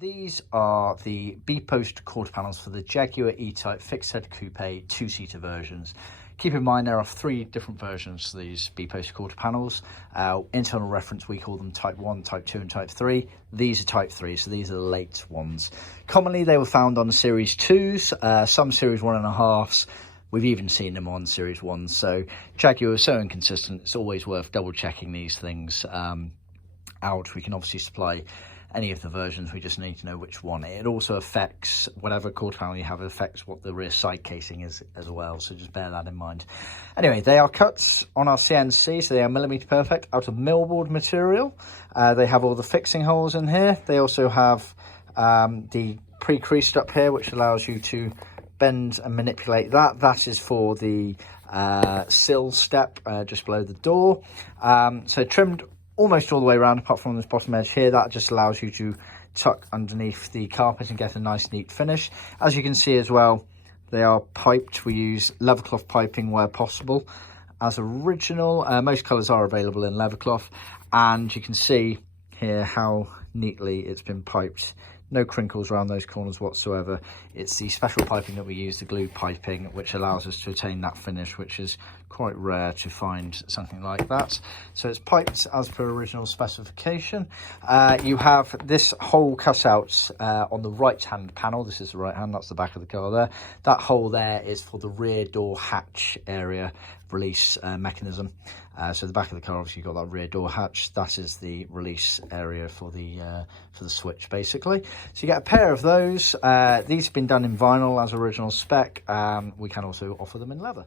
These are the B-post quarter panels for the Jaguar E-Type Fixed Head Coupe two-seater versions. Keep in mind there are 3 different versions of these B-post quarter panels. Internal reference, we call them Type 1, Type 2 and Type 3. These are Type 3, so these are the late ones. Commonly they were found on Series 2s, some Series 1.5s. We've even seen them on Series 1s. So Jaguar is so inconsistent, it's always worth double checking these things out. We can obviously supply any of the versions, we just need to know which one. It also affects whatever quarter panel you have, it affects what the rear side casing is as well, so just bear that in mind. Anyway, they are cut on our CNC, so they are millimetre perfect out of millboard material. They have all the fixing holes in here. They also have the pre-creased up here, which allows you to bend and manipulate that. That is for the sill step just below the door. So trimmed almost all the way around apart from this bottom edge here. That just allows you to tuck underneath the carpet and get a nice neat finish. As you can see as well, they are piped. We use Leathercloth piping where possible as original. Most colours are available in Leathercloth, and you can see here how neatly it's been piped. No crinkles around those corners whatsoever. It's the special piping that we use, the glue piping, which allows us to attain that finish, which is quite rare to find something like that. So it's piped as per original specification. You have this hole cut out on the right hand panel. This is the right hand, that's the back of the car there. That hole there is for the rear door hatch area release mechanism. So the back of the car, obviously you've got that rear door hatch. That is the release area for the switch, basically. So you get a pair of those. These have been done in vinyl as original spec. We can also offer them in leather.